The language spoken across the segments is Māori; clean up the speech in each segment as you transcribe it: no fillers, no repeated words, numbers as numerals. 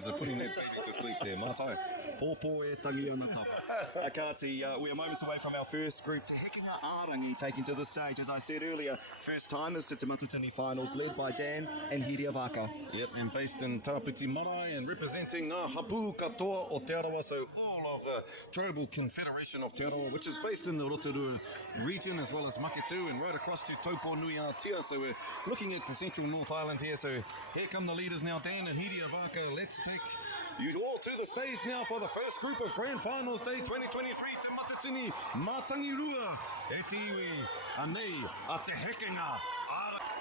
So putting that baby to sleep there, Matai. Pōpō e tangi ana tā. Akati, we are moments away from our first group, Te Hekinga Ārangi, taking to the stage. As I said earlier, first timers to Te Matatini finals, led by Dan and Hiria Vaka. Yep, and based in Tāpiti Marae and representing Ngā Hapu Katoa o Te Arawa, so all of the Tribal Confederation of Te Arawa, which is based in the Rotorua region as well as Maketu and right across to Taupo Nui Aotea. So we're looking at the central North Island here. So here come the leaders now, Dan and Hiria Vaka. Let's take you all to the stage now for the first group of Grand Finals Day 2023 Te Matatini Matangirua e te iwi anei a Te Hekinga Ārangi.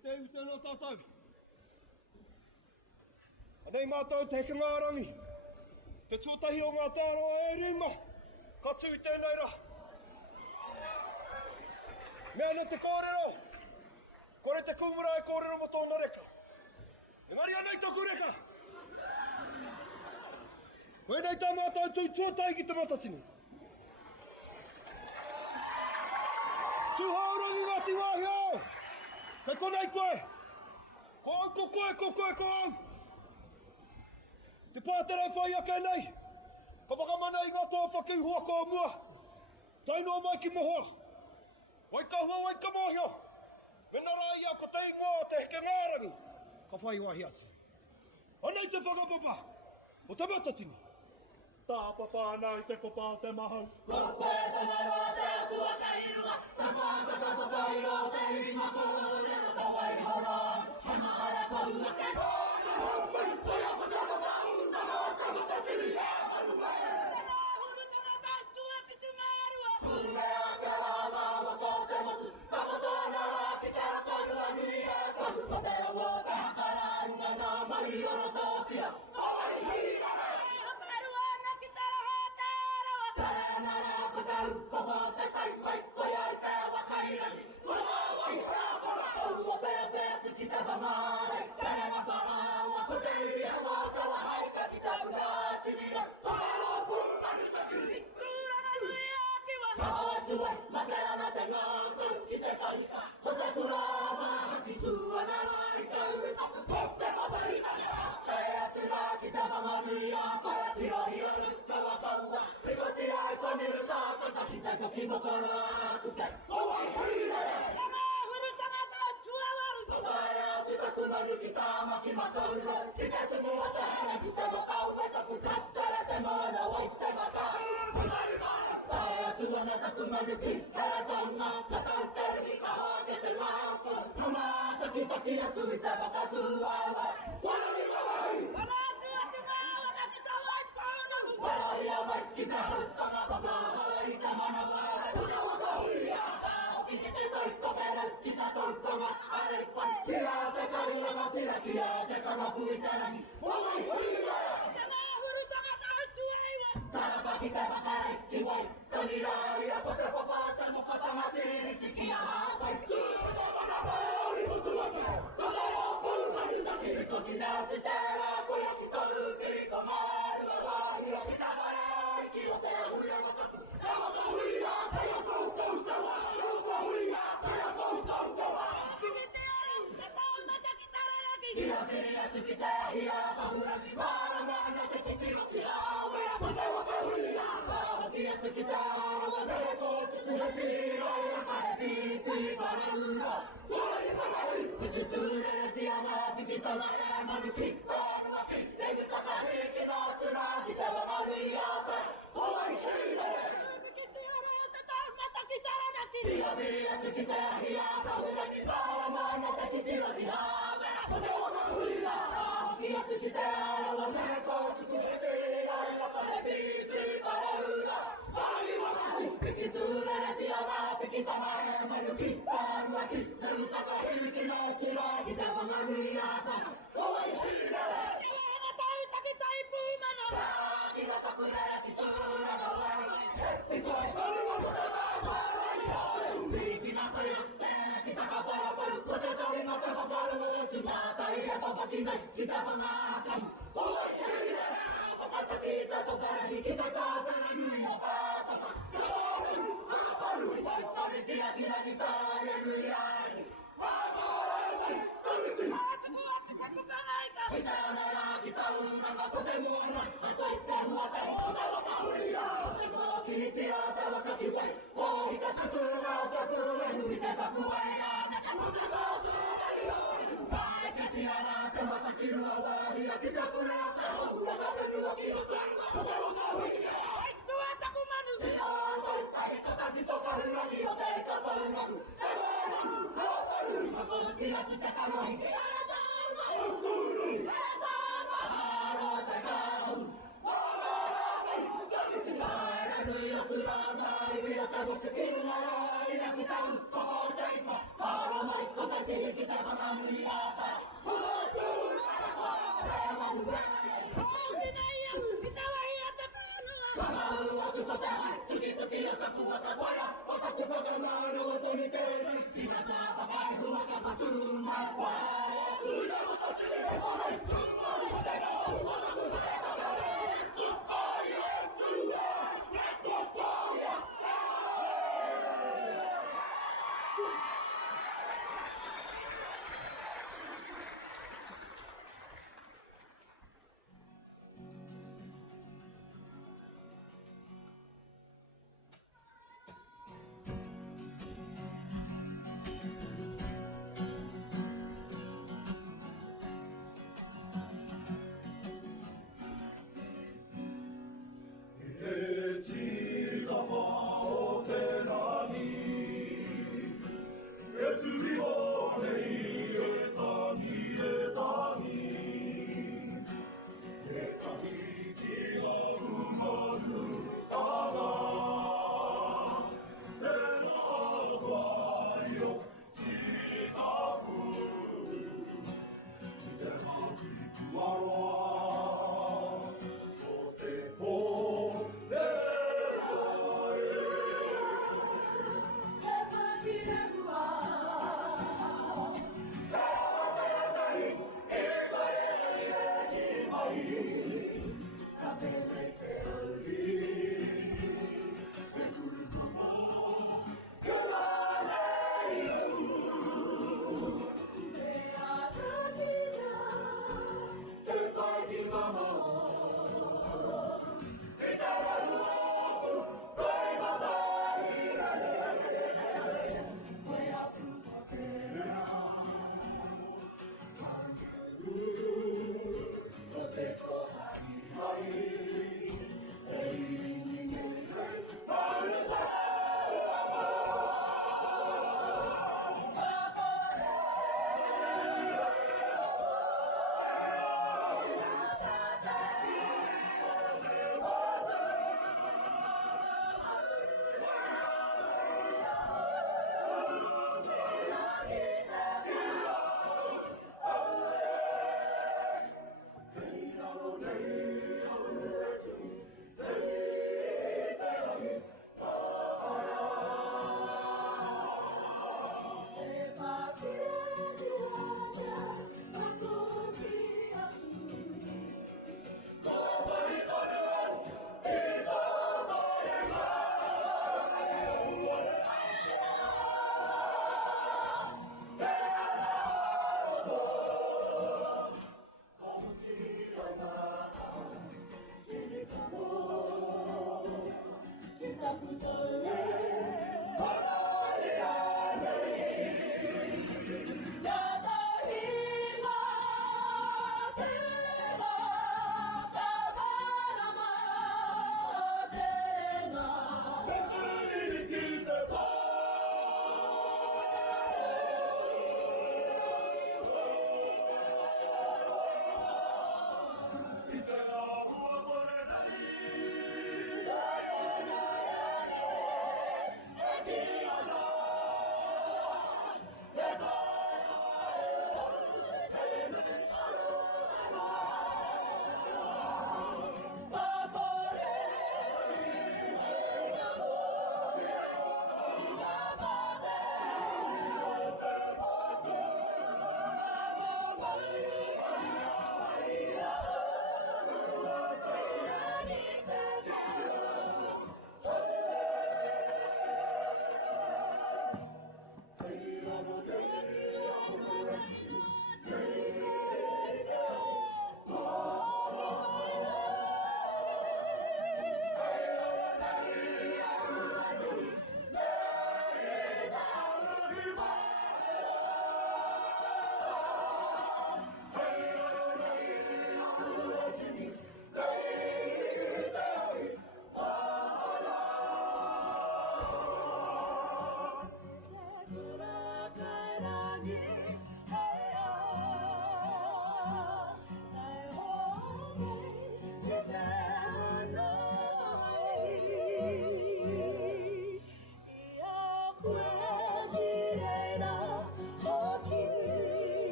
Te utana tātou. Anei mātou te heke ngā rangi. Te tūtahi o ngā tāroa e ringa. Ka tū tēnei rā. Mea ne te kōrero. Kore te kumura e kōrero mo tōna reka. Engari anei taku reka. Koe nei tā mātou tū tūtai ki te matatini. Tūhaurangi ngāti wāhi au. Kei konei koe! Ko au, ko koe, ko koe, ko au! Te pātere whai ake nei! Ka whakamana i ngā toa whakiuhua ko mua! Tainoa mai ki mohoa! Wai ka hua, wai ka mohio! Mena rā ia ko te ingoa te heke ngārangi! Ka whai wahi atu. Anei te whakapapa! O te matatini! Tā papa nai te kopa o te mahau. Ko koe te maroa te atua te irunga. Ta pāka ta papai o te iringa kōrero ka wai hora. He mahara kaua ke kōna haupai. Koe ako te papau na mō ka matatiri e marua. Te mahuru te matātua pitu marua. Kure a ke rāwa wa ko te matu. Ka kotona rā ki te rakorua nui e karu. Ko te rawo te hakara unga nā mai oro tōpia. Kawai hira me. Koho te kai mai, koe ai te wakairangi. Koe wai hea kora kau o pēr pēr tiki te whanare. Tēnā parawa, ko te iwi hawa te wahaika ki te puna tinira. Koe ro pūmanu te kiri. Kūrana nui a kiwa. Kaho atue, mate ana te ngākau ki te kaika. Ko te pura maha ki tūana rai kau e tapu. Ko te kaparina lea. Kei atu rā ki te whanganui a kora tirohi aru kawa kaua. Riko ti ai koniru tāka tahi te koki mokoro a kuke. O wai hīrere! Ka mahuru tangata tuawaru! Ka tae atu te kumanu ki tā maki makauro. Ki te tumu a te hana ki te wakau e tapu katere te mana wai te maka. Whanari mana! Tae atu ana te kumanu ki hera taunga. Ka tau teruhi ka hake te ngāko. Hama taki taki atu i te waka tuawa. Whanari walahi! Wana atu atu ngā waka ki tā wai paunahu. Walahi a mai ki te hautanga wakaha i te mana wāre. Una waka hui a hoki ki te toiko pera ki te tolkonga are pai. Hira te karuranga tira ki a te kanapu i te rangi. Wai hui rea! Te mahuru tangata atu aiwa. Tarapa ki te wakare ki wai. Tani rāri a ko te papa te mokatanga tiri tiki a hāpai. Tūra te mana pēori mutu ake. Kaka o pūmani taki riko ki nea te tērā. Koe a ki toru piriko maru a wahi o ki te whae ki o te hui a wataku. E waka hui a te a koutou te wā. E waka hui a te a koutou te wā. Ki te aru, e tau mata ki tararaki. Ki a piri atu ki te hia pahuraki. Mara mana te titiro ki hawe a ko te waka hui a. Ki atu ki te awa te ko tuku he tiro i a kahe pipi paraura. Wari parahui, piki tūre ti a mara piki tama e manu ki tōrua ki. Negu taka hiki nā tūra ki te wangarui a te. Hoi hire! Piki te ara o te tau mata ki taranaki. Ki a miri atu ki te hia kahurani para mana te titiro ki hawe. Ko te waka hui a. Ki atu ki te awa me ko tuku he tiro i a kahe pipi paraura. Wari wakahui, piki tūre ti a mara piki tama e manu ki tōrua ki. Negu taka hiki nā tūra ki te wangarui a te. Hoi hire! Te wahanga tau taki tai pūmana. Ki ngā taku rere ki tūra no wari. He koe korua mo te wā wārai a. Uti ki nā kai a te ki taka paraparu, ko te tari ngā te whakaru o tu mātai e papaki nei, ki te whangakai. O ai hei e hea, whakataki te toparahi, ki te tāpera nui o pātaka. Kāwaru, hāparu, wai tari tia ki raki tāre nui ai. Hāparu, wai tari tia. Hātuku atu taku panaika. Ki te ana rā ki tauranga, ko te moana, a toi te hua te ho, te wakahuria. O te mōkiri tia, te wakaki wai. O i te taturanga o te puruehu, i te tapu ai a te kapu te mātu ai oi. Ai te tia rā te mataki rua wahi, a ki te pure o te hau, a te renua ki o te rua, o te wakahuria. Ai tua taku manu. Te ātoi tai kataki toka hurangi o te kapaungaku. Te wāmanu, hāparu, a kona ki ati te karohi. Ki ara tāna, uturu, e tāna, hāro te kāhu. Whakarāpai, kakiti kāra nui o tu rāna, iwi o te motu ki runga rā, ina ki taru, whakaoteika. Hāro mai, ko te tihi ki te whananui āta. Huratu, karakora, rea manu rea. Hōki nei au, i te wahi a te whānua. Kamau atu ko te hai, tuki tuki o te kua te waia, o taku whakamāru o toni tēne, ki te tā papai hua ka patu mai whaia. Tūia o te tiri e kore, tūmari o te rau, o taku te kakare, tukai e tūa, e tukai e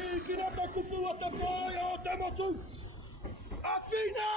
Ikinä te kupuatte pojaa temotu! Afina!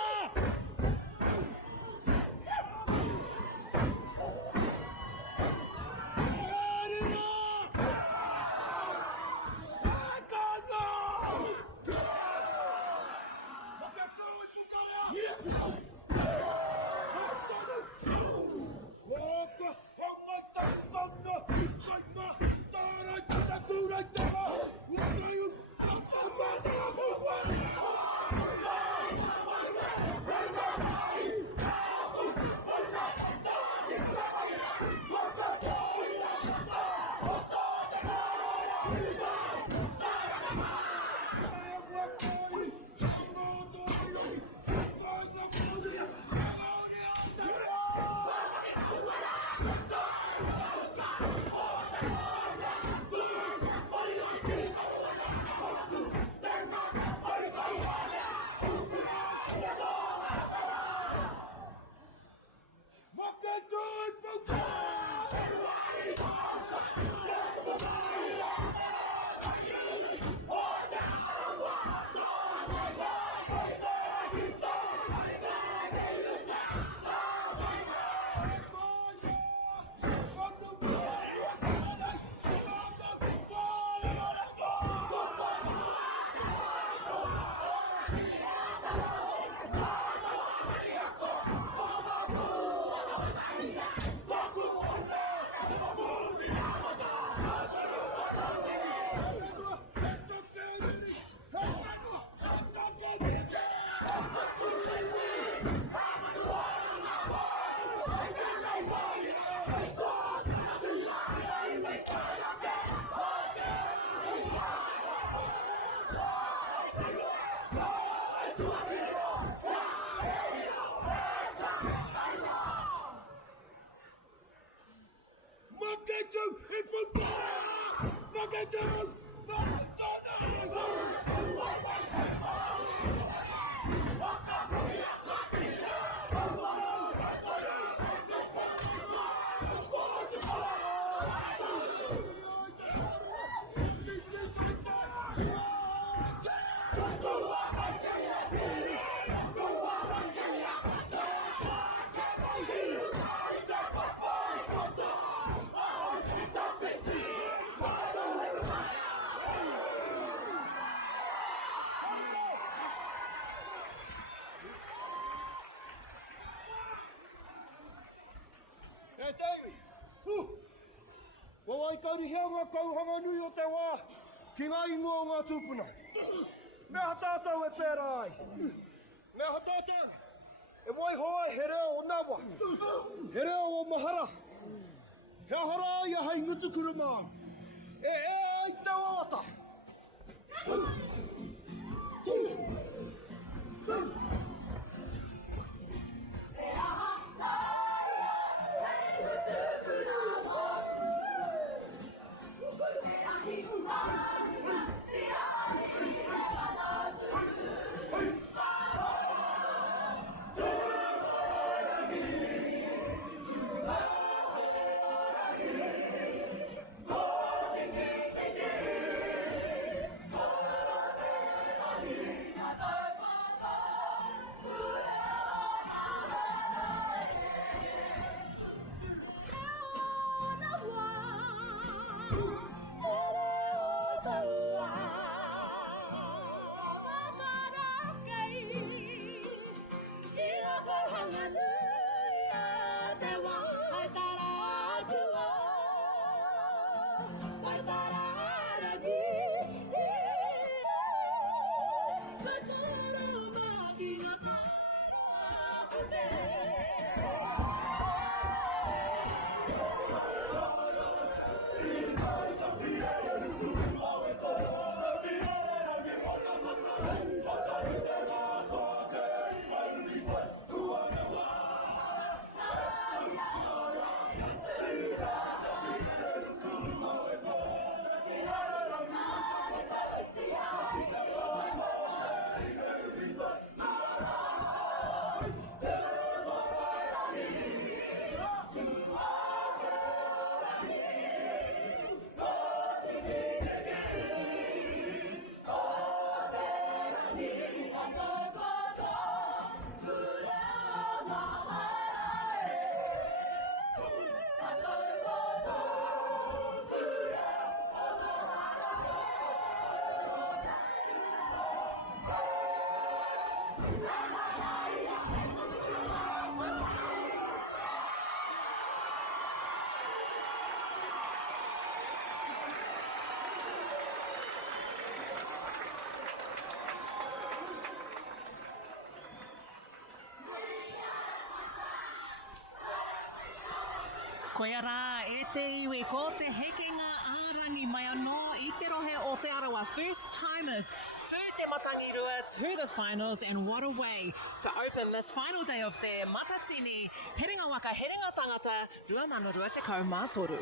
Hei Teivi! Wawai kauri heonga kauhanga nui o te wā, ki ngā ingoa o ngā tūpuna. Me hatātau e pēra ai. Me hatātau, e wai hoa he reo o Nawa. He reo o Mahara. He hara ai a hei ngutukuru māu. E ai tau awata. Koia rā, e te iwi ko te hekenga ārangi mai anō I te rohe o te arawa. First timers to te matangirua, to the finals, and what a way to open this final day of the Matatini Heringa Waka, Heringa Tangata, 2024.